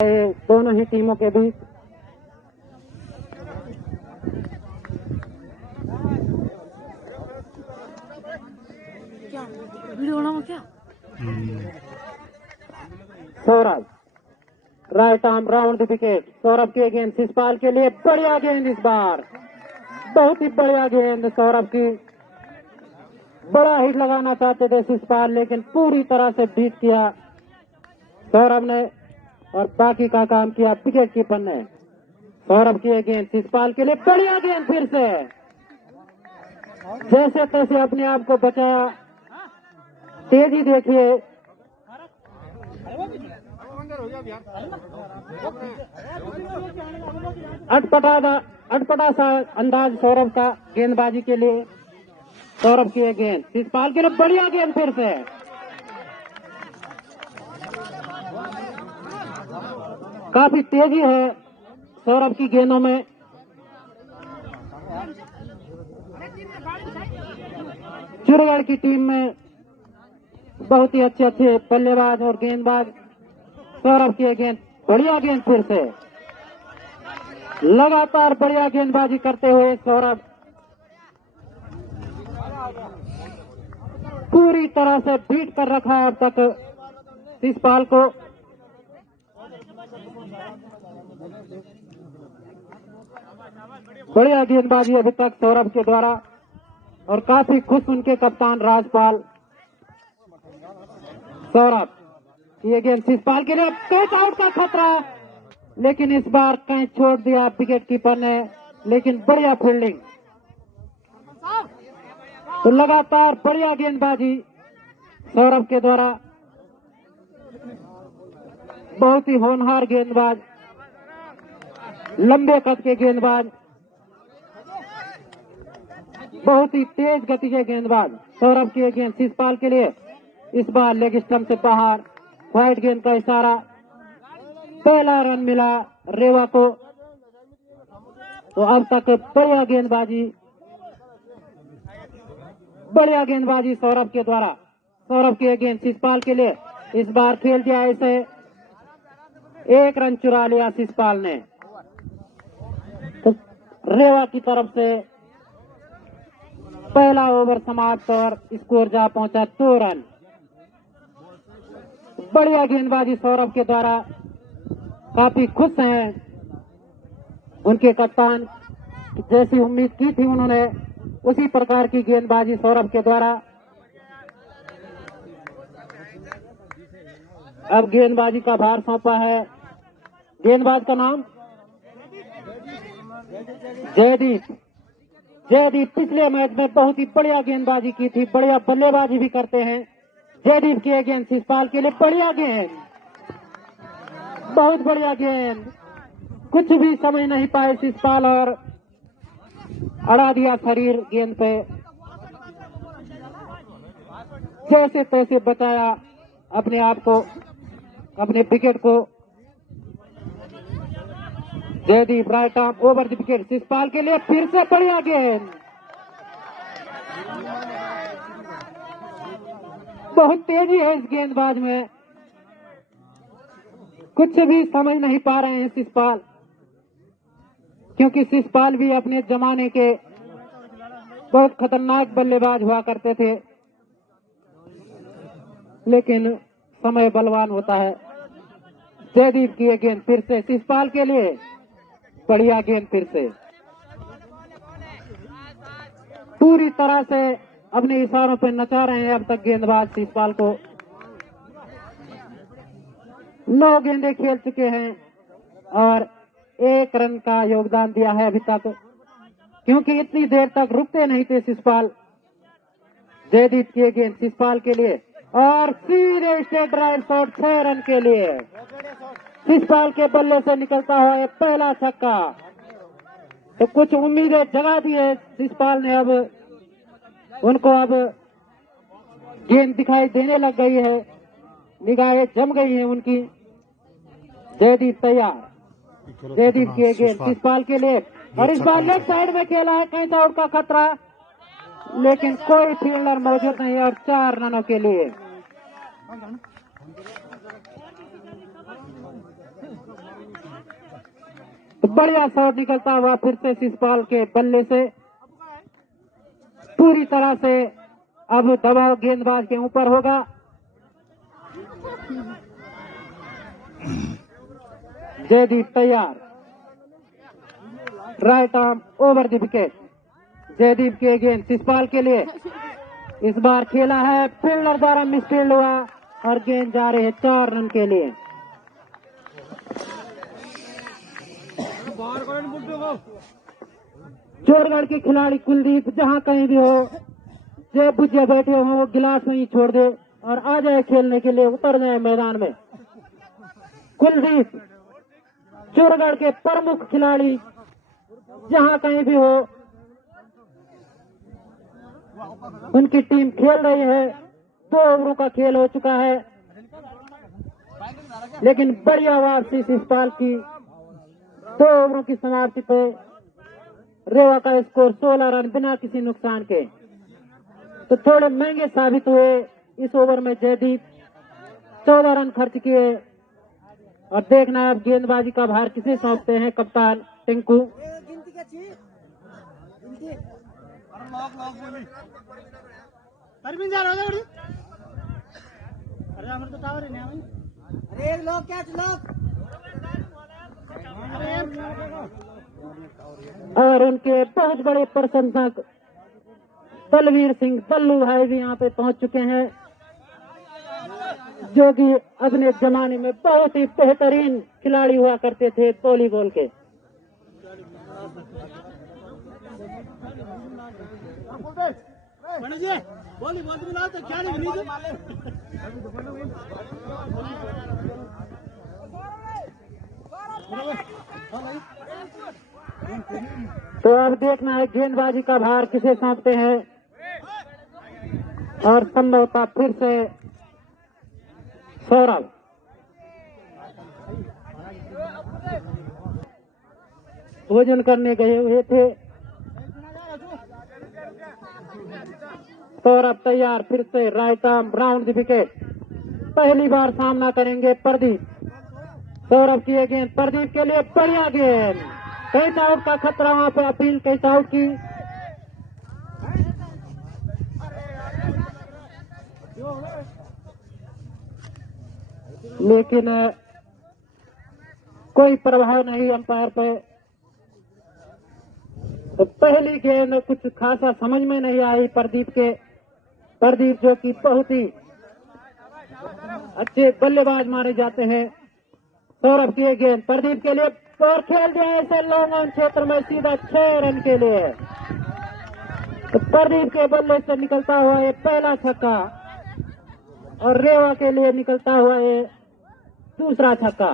दोनों ही टीमों के बीच। क्या वीडियो बनाओ क्या? Saurabh right arm round the wicket. Saurabh की गेंद शिशपाल के लिए, बढ़िया गेंद इस बार, बहुत ही बढ़िया गेंद सौरभ की। बड़ा हिट लगाना चाहते थे शिशपाल, लेकिन पूरी तरह से बीट किया सौरभ ने और बाकी का काम किया विकेट कीपर ने। सौरभ की गेंद शिशपाल के लिए, बढ़िया गेंद फिर से, जैसे तैसे अपने आप को बचाया। तेजी देखिए, अटपटा सा अंदाज सौरभ का गेंदबाजी के लिए। सौरभ की गेंद शिशपाल के लिए, बढ़िया गेंद फिर से। काफी तेजी है सौरभ की गेंदों में। चिड़गढ़ की टीम में बहुत ही अच्छे बल्लेबाज और गेंदबाज। सौरभ की गेंद, बढ़िया गेंद फिर से। लगातार बढ़िया गेंदबाजी करते हुए सौरभ पूरी तरह से बीट कर रखा है अब तक शिशपाल को। बढ़िया गेंदबाजी अभी तक सौरभ के द्वारा, और काफी खुश उनके कप्तान राजपाल। सौरभ ये गेंद शिशपाल के लिए, कैच आउट का खतरा, लेकिन इस बार कैच छोड़ दिया विकेट कीपर ने, लेकिन बढ़िया फील्डिंग। तो लगातार बढ़िया गेंदबाजी सौरभ के द्वारा, बहुत ही होनहार गेंदबाज, लंबे कद के गेंदबाज, बहुत ही तेज गति के गेंदबाज। सौरभ की गेंद शिशपाल के लिए, इस बार लेग स्टंप से बाहर, व्हाइट गेंद का इशारा। पहला रन मिला रेवा को। तो अब तक बढ़िया गेंदबाजी सौरभ के द्वारा। सौरभ की गेंद शिशपाल के लिए, इस बार खेल दिया इसे, एक रन चुरा लिया शिशपाल ने। तो रेवा की तरफ से पहला ओवर समाप्त और स्कोर जा पहुंचा 2 रन। बढ़िया गेंदबाजी सौरभ के द्वारा, काफी खुश हैं उनके कप्तान। जैसी उम्मीद की थी उन्होंने, उसी प्रकार की गेंदबाजी सौरभ के द्वारा। अब गेंदबाजी का भार सौंपा है, गेंदबाज का नाम जयदीप पिछले मैच में बहुत ही बढ़िया गेंदबाजी की थी, बढ़िया बल्लेबाजी भी करते हैं। जयदीप की गेंद शिशपाल के लिए, बढ़िया गेंद, बहुत बढ़िया गेंद, कुछ भी समझ नहीं पाए शिशपाल और अड़ा दिया शरीर गेंद पे। जैसे तैसे बचाया अपने आप को, अपने विकेट को। Jaydeep right arm over the wicket Shishpal के लिए, फिर से बढ़िया गेंद, बहुत तेजी है इस गेंदबाज में, कुछ भी समझ नहीं पा रहे हैं शिशपाल, क्योंकि शिशपाल भी अपने जमाने के बहुत खतरनाक बल्लेबाज हुआ करते थे, लेकिन समय बलवान होता है। जयदीप की गेंद फिर से शिशपाल के लिए, बढ़िया गेंद फिर से। पूरी तरह से अपने इशारों पर नचा रहे हैं अब तक गेंदबाज शिशपाल को। 9 गेंदें खेल चुके हैं और 1 रन का योगदान दिया है अभी तक, क्योंकि इतनी देर तक रुकते नहीं थे शिशपाल। जयदीप की गेंद शिशपाल के लिए, और सीधे स्ट्रेट ड्राइव शॉट 6 रन के लिए। शिशपाल के बल्ले से निकलता हुआ ये पहला छक्का, तो कुछ उम्मीदें जगा दी है शिशपाल ने। अब उनको गेंद दिखाई देने लग गई है, निगाहें जम गई हैं उनकी। जयदीप तैयार, जयदीप की गेंद शिशपाल के लिए, और इस बार लेफ्ट साइड में खेला है, कैच आउट का खतरा, लेकिन कोई फील्डर मौजूद नहीं और 4 रनों के लिए। तो बढ़िया शॉट निकलता हुआ फिर से शिशपाल के बल्ले से, पूरी तरह से अब दबाव गेंदबाज के ऊपर होगा। जयदीप तैयार, right arm over the wicket. Jaydeep की गेंद शिशपाल के लिए, इस बार खेला है फील्डर द्वारा मिसफील्ड हुआ और गेंद जा रही है 4 रन के लिए। चोरगढ़ के खिलाड़ी कुलदीप जहां कहीं भी हो, जय बुझे बैठे हो वो गिलास में ही छोड़ दे और आ जाए खेलने के लिए, उतर जाए मैदान में। कुलदीप चोरगढ़ के प्रमुख खिलाड़ी जहां कहीं भी हो, उनकी टीम खेल रही है। 2 ओवरों का खेल हो चुका है, लेकिन बढ़िया वापसी शिशपाल की। 2 ओवरों की समाप्ति पे रेवा का स्कोर 16 रन बिना किसी नुकसान के। तो थोड़े महंगे साबित हुए इस ओवर में जयदीप, 14 रन खर्च किए। और देखना है अब गेंदबाजी का भार किसे सौंपते हैं कप्तान टिंकू। और उनके बहुत बड़े प्रशंसक बलवीर सिंह बल्लू भाई भी यहाँ पे पहुंच चुके हैं, जो कि अपने जमाने में बहुत ही बेहतरीन खिलाड़ी हुआ करते थे वॉलीबॉल के। तो अब देखना है गेंदबाजी का भार किसे सौंपते हैं और संभवतः फिर से सौरभ। भोजन करने गए हुए थे। सौरभ तैयार, फिर से right arm round the wicket. पहली बार सामना करेंगे प्रदीप। सौरभ की गेंद प्रदीप के लिए, बढ़िया गेंद, कैच आउट का खतरा वहां पे, अपील कैच आउट की। लेकिन कोई प्रभाव नहीं अंपायर पे। तो पहली गेंद कुछ खासा समझ में नहीं आई प्रदीप के। प्रदीप जो कि बहुत ही अच्छे बल्लेबाज माने जाते हैं। सौरभ की गेंद प्रदीप के लिए और खेल दिया ऐसे लॉन्ग ऑन क्षेत्र में सीधा 6 रन के लिए। तो प्रदीप के बल्ले से निकलता हुआ ये पहला छक्का और रेवा के लिए निकलता हुआ ये दूसरा छक्का।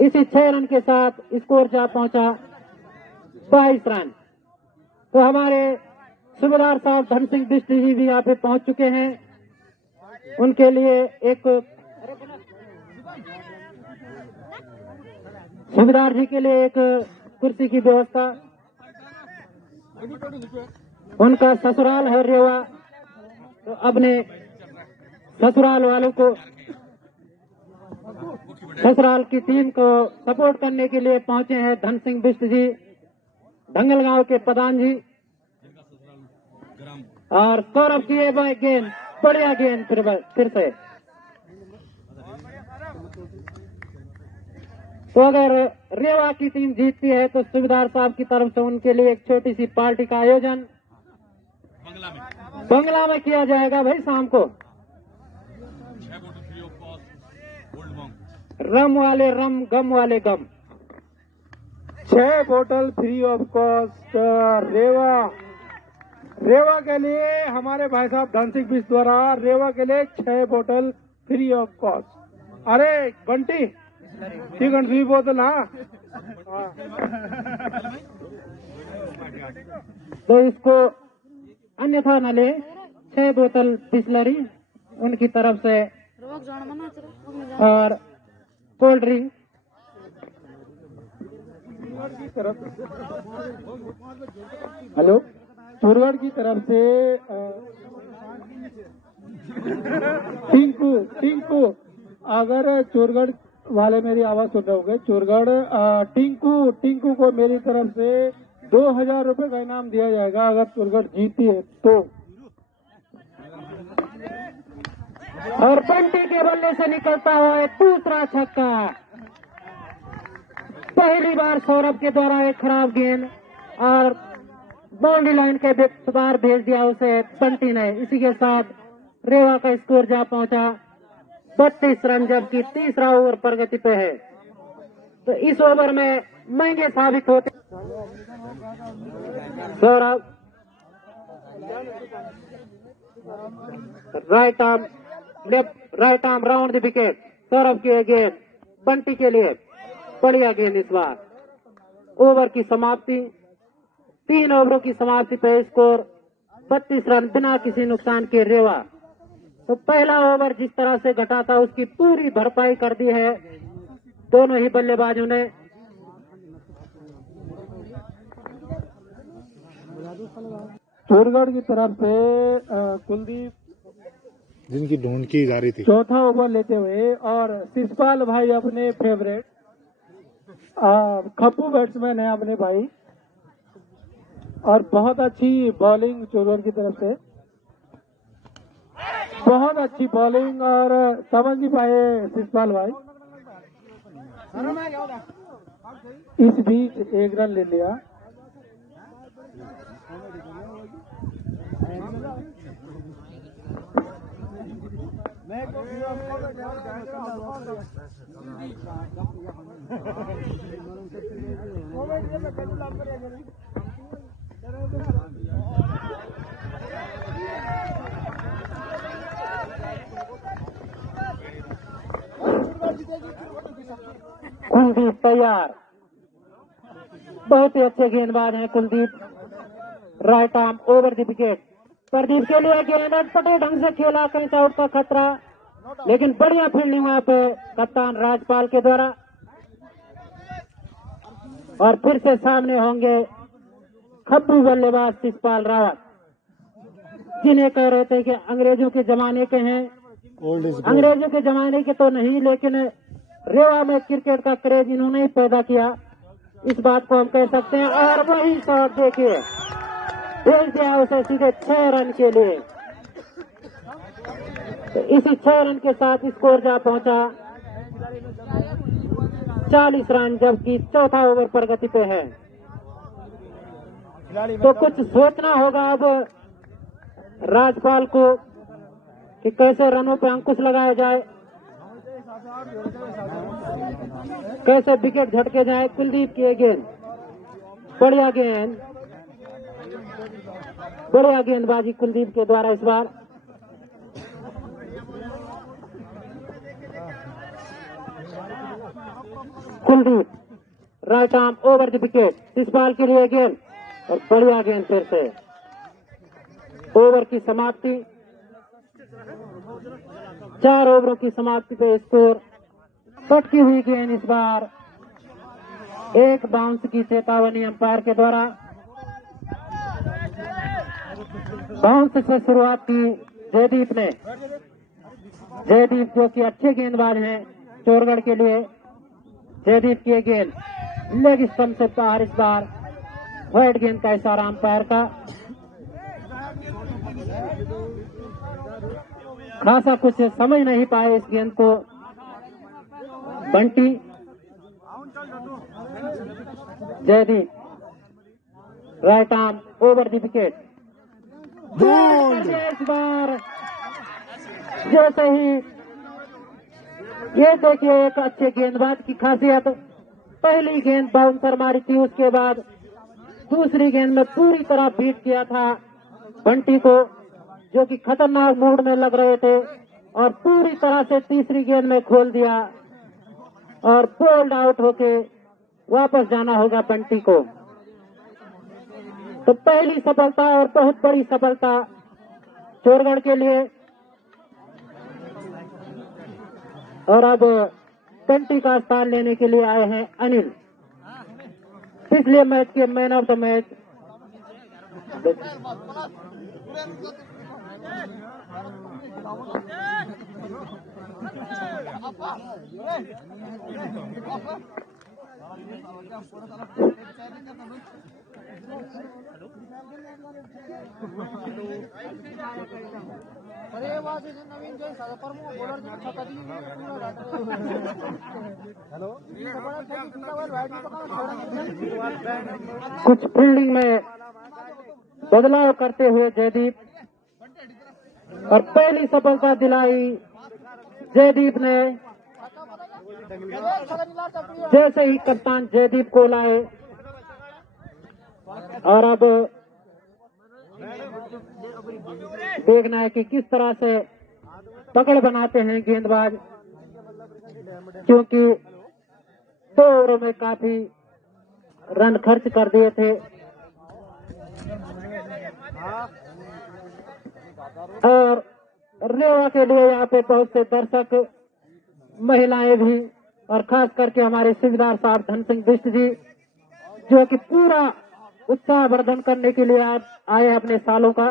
इसी 6 रन के साथ स्कोर जा पहुंचा 22 रन। तो हमारे सूबेदार साहब धन सिंह बिष्ट जी भी यहाँ पे पहुंच चुके हैं। उनके लिए एक सूबेदार जी के लिए एक कुर्सी की व्यवस्था। उनका ससुराल है रेवा, तो अपने ससुराल वालों को, ससुराल की टीम को सपोर्ट करने के लिए पहुंचे हैं धन सिंह बिष्ट जी, धंगलगांव के प्रधान जी। और सौरभ की गेंद, बढ़िया गेंद फिर से। तो अगर रेवा की टीम जीतती है तो सूबेदार साहब की तरफ से उनके लिए एक छोटी सी पार्टी का आयोजन बंगला में किया जाएगा भाई शाम को। रम वाले रम, गम वाले गम। 6 बोतल फ्री ऑफ कॉस्ट रेवा के लिए हमारे भाई साहब धन सिंह बिष्ट द्वारा रेवा के लिए 6 बोतल फ्री ऑफ कॉस्ट। अरे बंटी, 3 बोतल। हाँ, तो इसको अन्यथा न ले, 6 बोतल बिस्लरी उनकी तरफ से और कोल्ड ड्रिंक। हेलो, चोरगढ़ की तरफ से टिंकू, अगर चोरगढ़ वाले मेरी आवाज सुन रहे होंगे। चोरगढ़ टिंकू को मेरी तरफ से 2000 रुपए का इनाम दिया जाएगा अगर चोरगढ़ जीती है तो। और बंटी के बल्ले से निकलता हुआ है दूसरा छक्का। पहली बार सौरभ के द्वारा एक खराब गेंद और बाउंड्री लाइन के बाहर भेज दिया उसे बंटी ने। इसी के साथ रेवा का स्कोर जा पहुंचा 32 रन, जबकि तीसरा ओवर प्रगति पे है। तो इस ओवर में महंगे साबित होते Saurabh. Right arm left right arm round the wicket. Saurabh की गेंद बंटी के लिए बढ़िया गेंद। इस बार ओवर की समाप्ति, 3 ओवरों की समाप्ति पे स्कोर 32 रन बिना किसी नुकसान के रेवा। तो पहला ओवर जिस तरह से घटा था उसकी पूरी भरपाई कर दी है दोनों ही बल्लेबाजों ने। चोरगढ़ की तरफ से कुलदीप जिनकी ढूंढ की जा रही थी चौथा ओवर लेते हुए, और शिषपाल भाई अपने फेवरेट खप्पू बैट्समैन है अपने भाई, और बहुत अच्छी बॉलिंग चोरगढ़ की तरफ से, बहुत अच्छी बॉलिंग और समझ नहीं पाए शिषपाल भाई। इस बीच 1 रन ले लिया। कुलदीप तैयार, बहुत ही अच्छे गेंदबाज हैं Kuldeep. Right arm over the wicket. Pradeep के लिए गेंद अटपटे ढंग से खेला, कहीं से आउट का खतरा, लेकिन बढ़िया फील्डिंग वहां पे कप्तान राजपाल के द्वारा। और फिर से सामने होंगे खप्पू बल्लेबाज शिषपाल रावत, जिन्हें कह रहे थे कि अंग्रेजों के जमाने के हैं। अंग्रेजों के जमाने के तो नहीं, लेकिन रेवा में क्रिकेट का क्रेज इन्होंने ही पैदा किया, इस बात को हम कह सकते हैं। और वही शॉट देखिए, भेज दिया उसे सीधे 6 रन के लिए। तो इसी 6 रन के साथ स्कोर जा पहुंचा 40 रन, जबकि चौथा ओवर प्रगति पे है। तो कुछ सोचना होगा अब राजपाल को कि कैसे रनों पे अंकुश लगाया जाए, कैसे विकेट झटके जाए। कुलदीप की गेंद, बढ़िया गेंद, बढ़िया गेंदबाजी कुलदीप के द्वारा इस बार। Kuldeep right arm over the wicket. Shishpal के लिए गेंद और बढ़िया गेंद फिर से। ओवर की समाप्ति, 4 ओवरों की समाप्ति पे स्कोर। पटकी हुई गेंद इस बार, एक बाउंस की चेतावनी अंपायर के द्वारा। बाउंस से शुरुआत की जयदीप ने। जयदीप जो कि अच्छे गेंदबाज हैं चोरगढ़ के लिए। जयदीप की गेंद लेग स्टंप से बाहर, इस बार वाइड गेंद का इशारा अंपायर का। खासा कुछ समझ नहीं पाए इस गेंद को Bunty. Jaydeep right arm over the wicket. इस बार जैसे ही, ये देखिए एक अच्छे गेंदबाज की खासियत, पहली गेंद बाउंसर मारी थी, उसके बाद दूसरी गेंद में पूरी तरह बीट किया था बंटी को, जो कि खतरनाक मूड में लग रहे थे, और पूरी तरह से तीसरी गेंद में खोल दिया और बोल्ड आउट होके वापस जाना होगा बंटी को। तो पहली सफलता और बहुत बड़ी सफलता चोरगढ़ के लिए। और अब बंटी का स्थान लेने के लिए आए हैं अनिल, पिछले मैच के मैन ऑफ द मैच। कुछ फील्डिंग में बदलाव करते हुए जयदीप, और पहली सफलता दिलाई जयदीप ने। जैसे ही कप्तान जयदीप को लाए, और अब देखना है कि किस तरह से पकड़ बनाते हैं गेंदबाज, क्योंकि 2 ओवरों में काफी रन खर्च कर दिए थे। और रेवा के लिए यहाँ पे बहुत से दर्शक, महिलाएं भी, और खास करके हमारे सूबेदार साहब धन सिंह बिष्ट जी, जो कि पूरा उत्साहवर्धन करने के लिए आए अपने सालों का,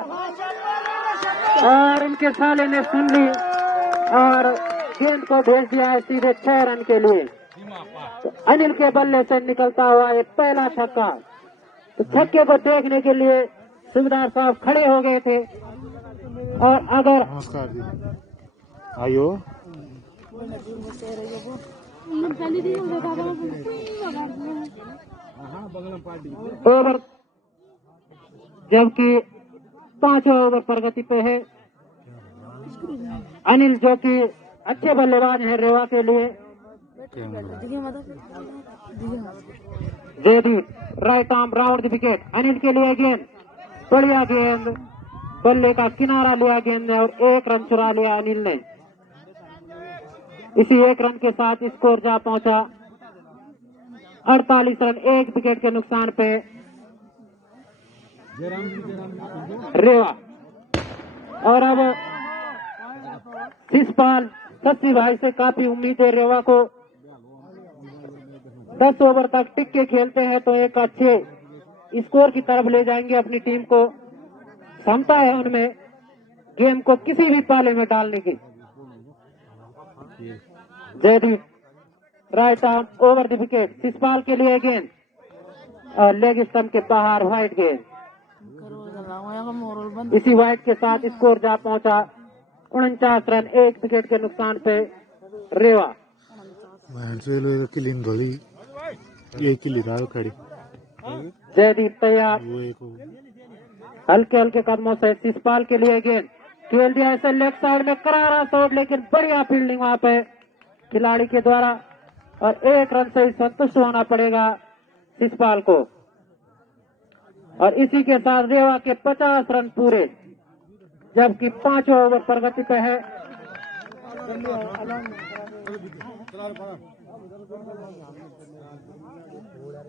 और उनके साले ने सुन ली और गेंद को भेज दिया है सीधे 6 रन के लिए। तो अनिल के बल्ले से निकलता हुआ ये पहला छक्का। तो छक्के को देखने के लिए सूबेदार साहब खड़े हो गए थे, और अगर नमस्कार जी, आइयो ओवर, जबकि 5वां ओवर प्रगति पे है अनिल, जो कि अच्छे बल्लेबाज हैं रेवा के लिए। Jaydeep right arm round the wicket, Anil के लिए गेंद, बढ़िया गेंद, बल्ले का किनारा लिया गेंद ने, और 1 रन चुरा लिया अनिल ने। इसी 1 रन के साथ स्कोर जा पहुंचा 48 रन, 1 विकेट के नुकसान पे रेवा। और अब शिषपाल सस्सी भाई से काफी उम्मीद है रेवा को। 10 ओवर तक टिक के खेलते हैं तो एक अच्छे स्कोर की तरफ ले जाएंगे अपनी टीम को। क्षमता है उनमें गेम को किसी भी पाले में डालने की। Jaydeep right arm over the wicket, Shishpal के लिए गेंद, और लेग स्टंप के बाहर व्हाइट गेंद। इसी व्हाइट के साथ स्कोर जा पहुंचा 49 रन, 1 विकेट के नुकसान पे रेवा। किलिंग गोली ये किली राव खड़ी। जयदीप तैयार, वो एक हल्के हल्के कदमों से शिषपाल के लिए गेंद खेल दिया ऐसे लेफ्ट साइड में, करारा शॉट, लेकिन बढ़िया फील्डिंग वहां पे खिलाड़ी के द्वारा, और 1 रन से ही संतुष्ट होना पड़ेगा शिषपाल को। और इसी के साथ रेवा के 50 रन पूरे, जबकि 5वां ओवर प्रगति पे है।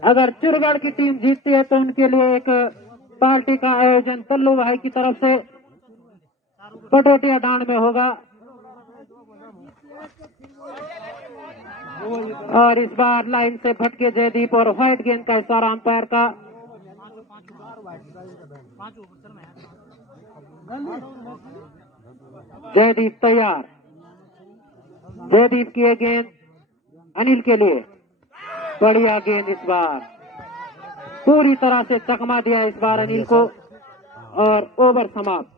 अगर चिरगढ़ की टीम जीतती है तो उनके लिए एक पार्टी का आयोजन तल्लू भाई की तरफ से पटोटिया डांड में होगा। और इस बार लाइन से भटके जयदीप, और व्हाइट गेंद का इशारा अंपायर का। जयदीप तैयार, जयदीप की ये गेंद अनिल के लिए, बढ़िया गेंद, इस बार पूरी तरह से चकमा दिया इस बार अनिल को। और ओवर समाप्त,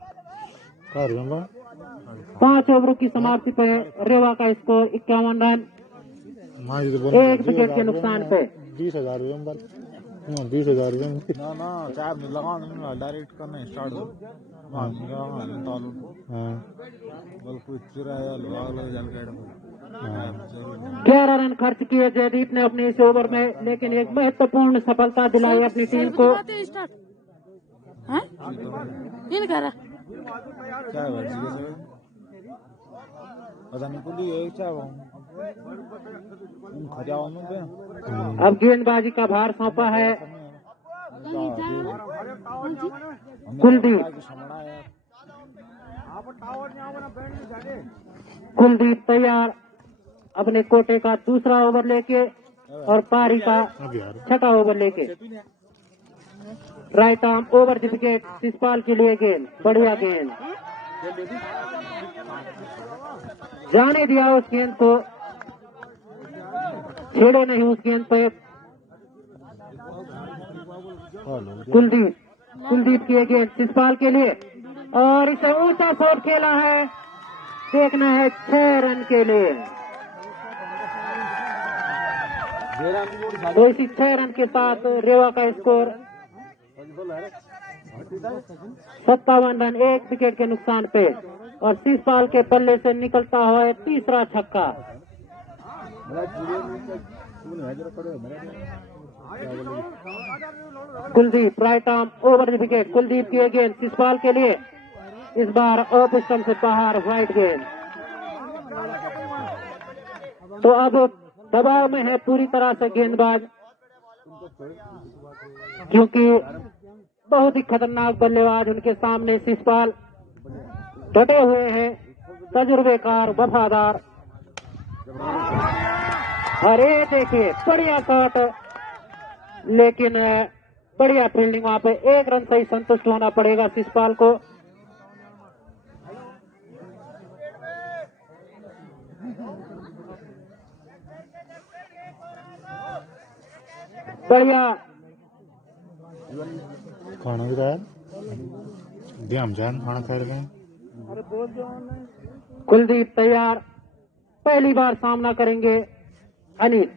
5 ओवरों की समाप्ति पे रेवा का स्कोर 51 रन, 1 विकेट के नुकसान पे। 20,000 ना चार लगा डायरेक्ट करना स्टार्ट हो। बिल्कुल 11 रन खर्च किए जयदीप ने अपने इस ओवर में, लेकिन एक महत्वपूर्ण सफलता दिलाई अपनी टीम को। अब गेंदबाजी का भार सौंपा है कुलदीप। कुलदीप तैयार, अपने कोटे का दूसरा ओवर लेके और पारी का 6ठा ओवर लेके। Right arm over the wicket, Shishpal के लिए गेंद, बढ़िया गेंद, जाने दिया उस गेंद को, छेड़े नहीं उस गेंद पे। कुलदीप की गेंद शिशपाल के लिए और इसे ऊंचा शॉट खेला है, देखना है 6 रन के लिए। तो इसी 6 रन के साथ रेवा का स्कोर 57 रन 1 विकेट के नुकसान पे, और शिशपाल के पल्ले से निकलता हुआ है तीसरा छक्का। Kuldeep right arm over the wicket. Kuldeep की गेंद शिशपाल के लिए, इस बार ऑफ स्टंप से बाहर, वाइड गेंद। तो अब दबाव में है पूरी तरह से गेंदबाज, क्योंकि बहुत ही खतरनाक बल्लेबाज उनके सामने शिशपाल डटे हुए हैं, तजुर्बेकार, वफादार। अरे देखिए बढ़िया शॉट, लेकिन बढ़िया फील्डिंग, वहां पे 1 रन से ही संतुष्ट होना पड़ेगा शिशपाल को। बढ़िया खाना भी रहा ध्यान जान खाना खा रहे हैं। कुलदीप तैयार, पहली बार सामना करेंगे Anil.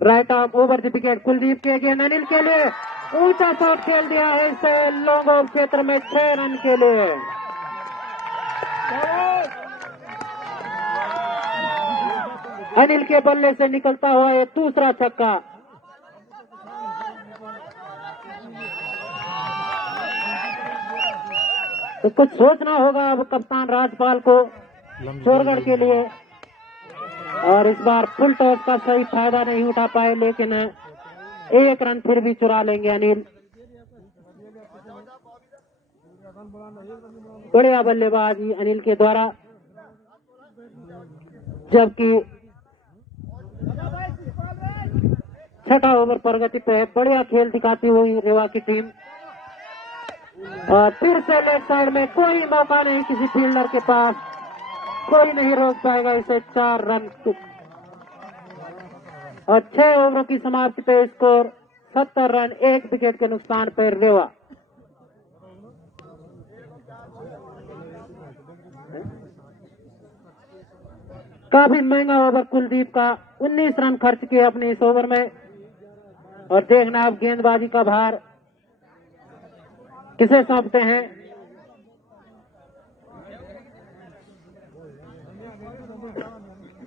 Right arm over the wicket. Kuldeep के गेंद अनिल के लिए, ऊंचा शॉट खेल दिया है इसे लॉन्ग ऑफ क्षेत्र में 6 रन के लिए। अनिल के बल्ले से निकलता हुआ ये दूसरा छक्का। तो कुछ सोचना होगा अब कप्तान राजपाल को चोरगढ़ के लिए, और इस बार फुल टॉस का सही फायदा नहीं उठा पाए, लेकिन 1 रन फिर भी चुरा लेंगे अनिल। बढ़िया बल्लेबाजी अनिल के द्वारा, जबकि 6ठा ओवर प्रगति पे है। बढ़िया खेल दिखाती हुई रेवा की टीम, और फिर से लेफ्ट साइड में कोई मौका नहीं किसी फील्डर के पास, कोई नहीं रोक पाएगा इसे। 4 रन और 6 ओवरों की समाप्ति पे स्कोर 70 रन 1 विकेट के नुकसान पर रेवा। काफी महंगा ओवर कुलदीप का, 19 रन खर्च किए अपने इस ओवर में, और देखना अब गेंदबाजी का भार किसे सौंपते हैं।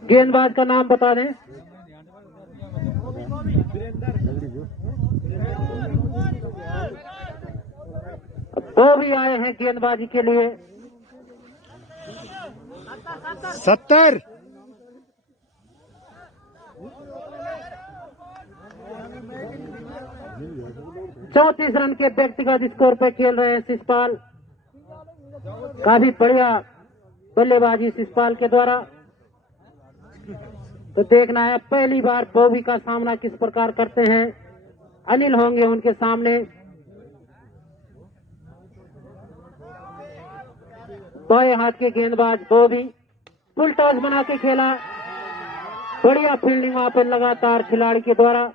गेंदबाज का नाम बता दें। वो भी आए हैं गेंदबाजी के लिए। 70 34 रन के व्यक्तिगत स्कोर पर खेल रहे हैं शिशपाल। काफी बढ़िया बल्लेबाजी शिशपाल के द्वारा। तो देखना है पहली बार बॉबी का सामना किस प्रकार करते हैं। अनिल होंगे उनके सामने। बाएं हाथ के गेंदबाज बॉबी, फुल टॉस बना के खेला। बढ़िया फील्डिंग वहां पर लगातार खिलाड़ी के द्वारा।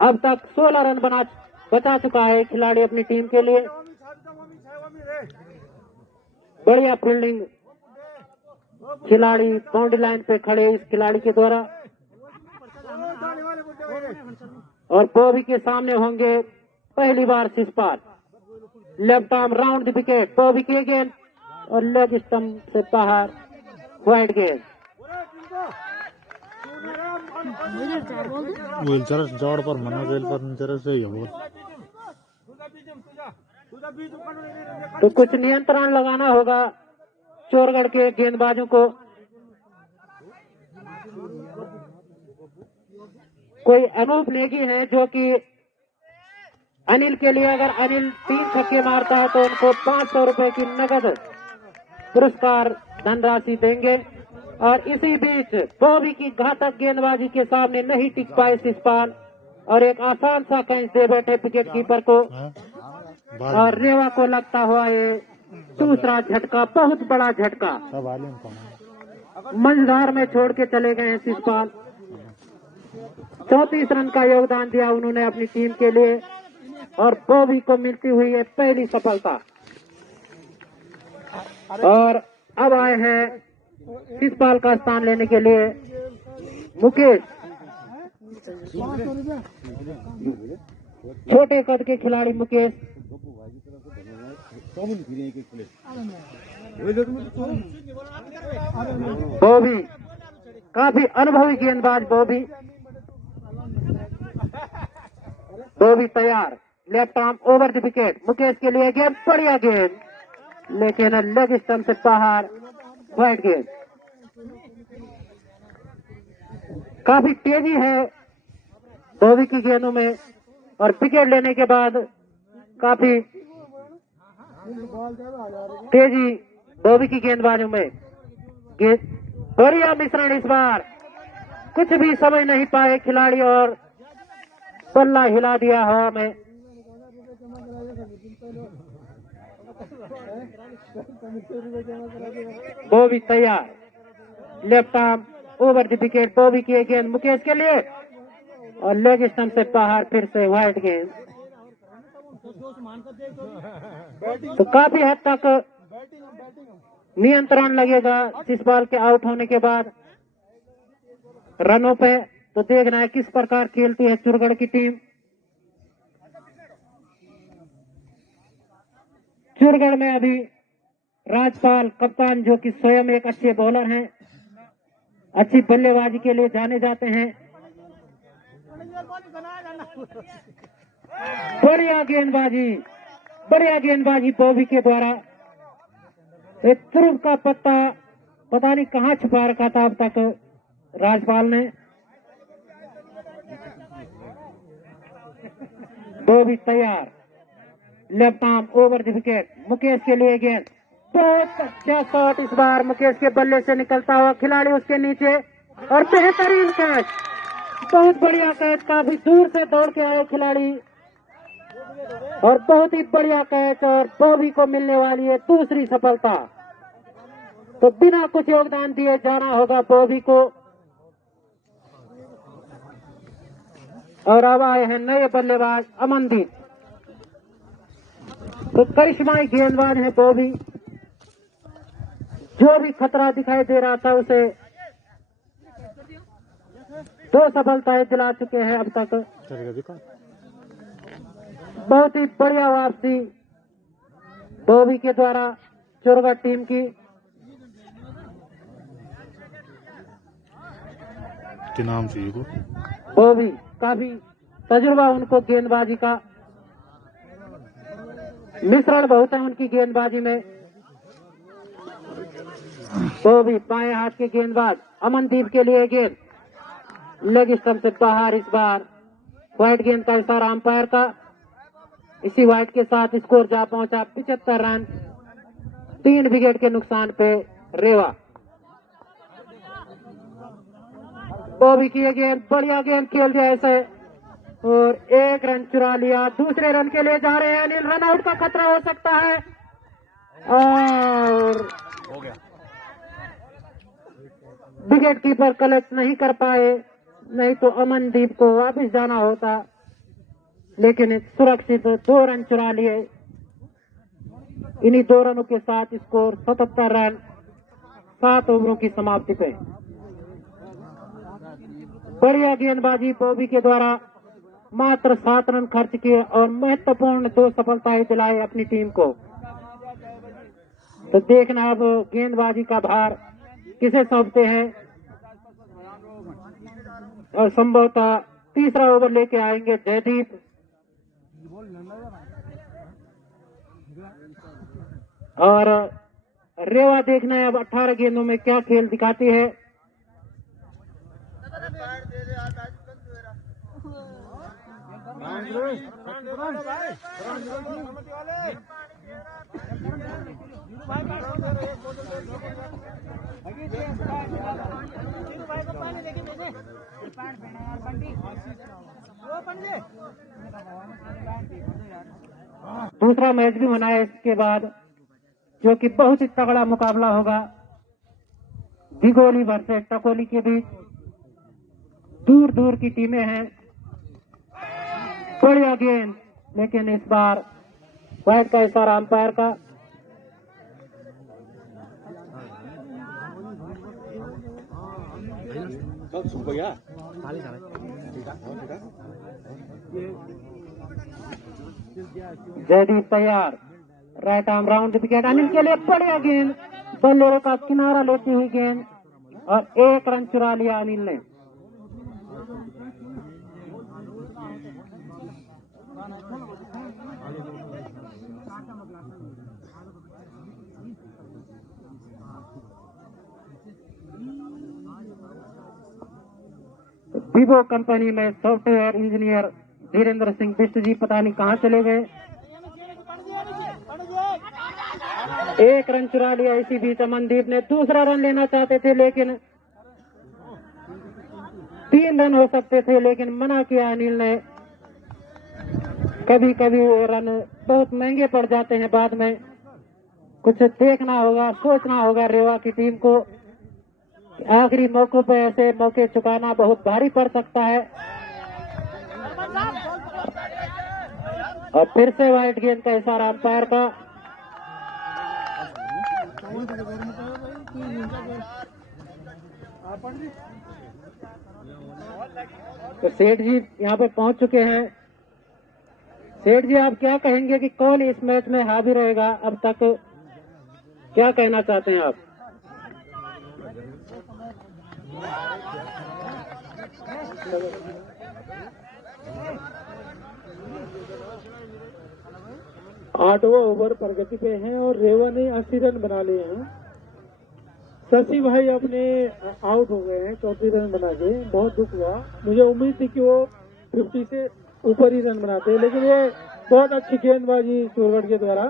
अब तक 16 रन बचा चुका है खिलाड़ी अपनी टीम के लिए। बढ़िया फील्डिंग खिलाड़ी, बाउंड्री लाइन पे खड़े इस खिलाड़ी के द्वारा। और बॉबी के सामने होंगे पहली बार Shishpal. Left arm round the wicket, Bobby की गेंद और लेग स्टंप से बाहर, वाइड गेंद। व्हीलचेयर जोड़ पर मना रेल पर नीचे से ही हो। तो कुछ नियंत्रण लगाना होगा चोरगढ़ के गेंदबाजों को। कोई अनूप नेगी है जो कि अनिल के लिए, अगर अनिल 3 छक्के मारता है तो उनको 500 रुपए की नगद पुरस्कार धनराशि देंगे। और इसी बीच बॉबी की घातक गेंदबाजी के सामने नहीं टिक पाए शिशपाल, और एक आसान सा कैच दे बैठे विकेट कीपर को। और रेवा को लगता हुआ ये दूसरा झटका, बहुत बड़ा झटका सब आलिम कमा मंझधार में छोड़ के चले गए हैं शिषपाल। 34 रन का योगदान दिया उन्होंने अपनी टीम के लिए और बॉबी को मिलती हुई है पहली सफलता। और अब आए हैं शिषपाल का स्थान लेने के लिए मुकेश। छोटे कद के खिलाड़ी मुकेश बॉबी, काफी अनुभवी गेंदबाज बॉबी तैयार, left arm over the wicket. Mukesh के लिए गेंद, बढ़िया गेंद, लेकिन लेग स्टंप से बाहर, वाइड गेंद। काफी तेजी है बॉबी की गेंदों में और विकेट लेने के बाद काफी तेजी बॉबी की गेंदबाजों में। बढ़िया मिश्रण इस बार, कुछ भी समझ नहीं पाए खिलाड़ी और बल्ला हिला दिया हवा में। बॉबी तैयार, left arm over the wicket. Bobby की गेंद मुकेश के लिए और लेग स्टंप से बाहर, फिर से वाइड गेंद। तो काफी हद तक नियंत्रण लगेगा शिषपाल के आउट होने के बाद रनों पे। तो देखना है किस प्रकार खेलती है चुरगढ़ की टीम। चुरगढ़ में अभी राजपाल कप्तान, जो कि स्वयं एक अच्छे बॉलर हैं, अच्छी बल्लेबाजी के लिए जाने जाते हैं। बढ़िया गेंदबाजी बॉबी के द्वारा। एक ध्रुव का पता नहीं कहाँ छुपा रखा था अब तक राजपाल ने। बॉबी तैयार, left arm over the wicket. Mukesh के लिए गेंद, बहुत अच्छा शॉट इस बार मुकेश के बल्ले से निकलता हुआ, खिलाड़ी उसके नीचे और बेहतरीन कैच, बहुत बढ़िया कैच। काफी दूर से दौड़ के आए खिलाड़ी और बहुत ही बढ़िया कैच और बॉबी को मिलने वाली है दूसरी सफलता। तो बिना कुछ योगदान दिए जाना होगा बॉबी को। और अब आए हैं नए बल्लेबाज अमनदीप। तो करिश्माई गेंदबाज है बॉबी, जो भी खतरा दिखाई दे रहा था उसे 2 सफलताएं दिला चुके हैं अब तक। बहुत ही बढ़िया वापसी बॉबी के द्वारा चुरगढ़ टीम की। नाम चाहिए को बॉबी, काफी तजुर्बा उनको गेंदबाजी का, मिश्रण बहुत है उनकी गेंदबाजी में। बॉबी बाएं हाथ के गेंदबाज अमनदीप के लिए गेंद, लेग स्टंप से बाहर, इस बार वाइड गेंद का इशारा अंपायर का। इसी वाइड के साथ स्कोर जा पहुंचा 75 रन, 3 विकेट के नुकसान पे रेवा। बॉबी की गेंद, बढ़िया गेंद खेल दिया ऐसे और 1 रन चुरा लिया। दूसरे रन के लिए जा रहे हैं अनिल, रन आउट का खतरा हो सकता है और हो गया। विकेट कीपर कलेक्ट नहीं कर पाए, नहीं तो अमनदीप को वापस जाना होता, लेकिन सुरक्षित 2 रन चुरा लिए। इन्हीं 2 रनों के साथ स्कोर 77 रन 7 ओवरों की समाप्ति पे। बढ़िया गेंदबाजी बॉबी के द्वारा, मात्र 7 रन खर्च किए और महत्वपूर्ण 2 सफलताएं दिलाई अपनी टीम को। तो देखना अब गेंदबाजी का भार किसे सौंपते हैं और संभवतः तीसरा ओवर लेके आएंगे जयदीप। और रेवा देखना है अब 18 गेंदों में क्या खेल दिखाती है। दूसरा मैच भी होना है इसके बाद, जो कि बहुत ही तगड़ा मुकाबला होगा दिगोली वर्सेस टकोली के बीच। दूर दूर की टीमें हैं। बढ़िया गेंद, लेकिन इस बार वाइड का इशारा अंपायर का। जयदीप तैयार, right arm round wicket Anil के लिए। बढ़िया गेंद, बल्लेबाज का किनारा लेती हुई गेंद और 1 रन चुरा लिया अनिल ने। विवो कंपनी में सॉफ्टवेयर इंजीनियर धीरेन्द्र सिंह बिष्ट जी पता नहीं कहां चले गए। 1 रन चुरा लिया। इसी बीच अमनदीप ने दूसरा रन लेना चाहते थे, लेकिन 3 रन हो सकते थे, लेकिन मना किया अनिल ने। कभी कभी रन बहुत महंगे पड़ जाते हैं बाद में। कुछ देखना होगा, सोचना होगा रेवा की टीम को। आखिरी मौकों पे ऐसे मौके चुकाना बहुत भारी पड़ सकता है। और फिर से वाइड गेंद का इशारा अंपायर का। तो सेठ जी यहाँ पे पहुंच चुके हैं। सेठ जी, आप क्या कहेंगे कि कौन इस मैच में हावी रहेगा अब तक? क्या कहना चाहते हैं आप? आठवां ओवर प्रगति पे हैं और रेवा ने 80 रन बना लिए हैं। शशि भाई अपने आउट हो गए हैं 34 रन बना के। बहुत दुख हुआ, मुझे उम्मीद थी कि वो 50 से ऊपर ही रन बनाते, लेकिन ये बहुत अच्छी गेंदबाजी सूरगढ़ के द्वारा।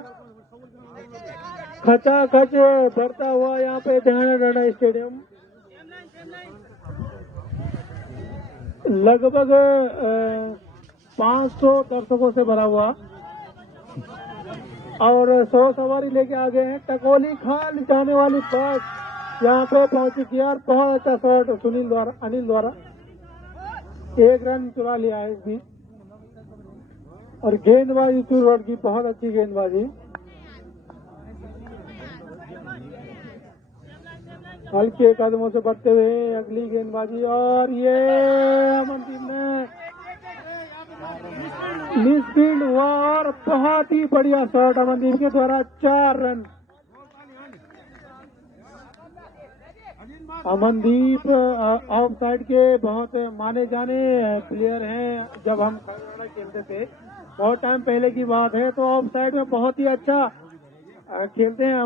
खचाखच बढ़ता हुआ यहाँ पे ध्यान स्टेडियम लगभग 500 दर्शकों से भरा हुआ और 100 सवारी लेके आ गए हैं। टकोली खाल जाने वाली बस यहाँ पे पहुंची थी यार। बहुत अच्छा शॉट अनिल द्वारा 1 रन चुरा लिया है इस बीच। और गेंदबाजी सूरगढ़ की बहुत अच्छी गेंदबाजी। हल्के कदमों से बढ़ते हुए अगली गेंदबाजी और ये अमनदीप ने मिसफील्ड हुआ और बहुत ही बढ़िया शॉट अमनदीप के द्वारा 4 रन। अमनदीप ऑफ साइड के बहुत माने जाने प्लेयर हैं। जब हम खरगोड़ा खेलते थे, बहुत टाइम पहले की बात है, तो ऑफ साइड में बहुत ही अच्छा खेलते हैं।